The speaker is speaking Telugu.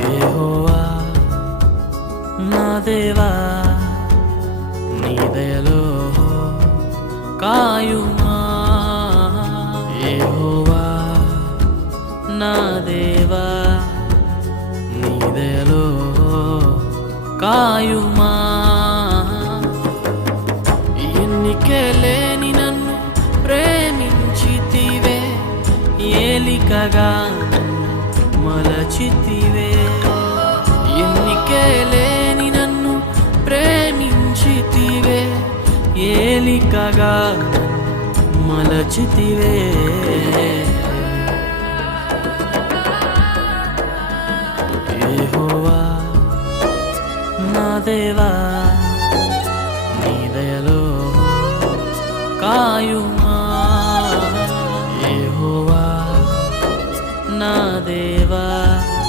యెహోవా నా దేవా నీ దయలో కాయుమా యెహోవా నా దేవా నీ దయలో కాయుమా ఎన్నికే లేని నన్ను ప్రేమించితివే ఏలికగా మలచితివే ఎన్నికే లేని నన్ను ప్రేమించితివే ఏలికగా మలచితివే యెహోవా నా దేవా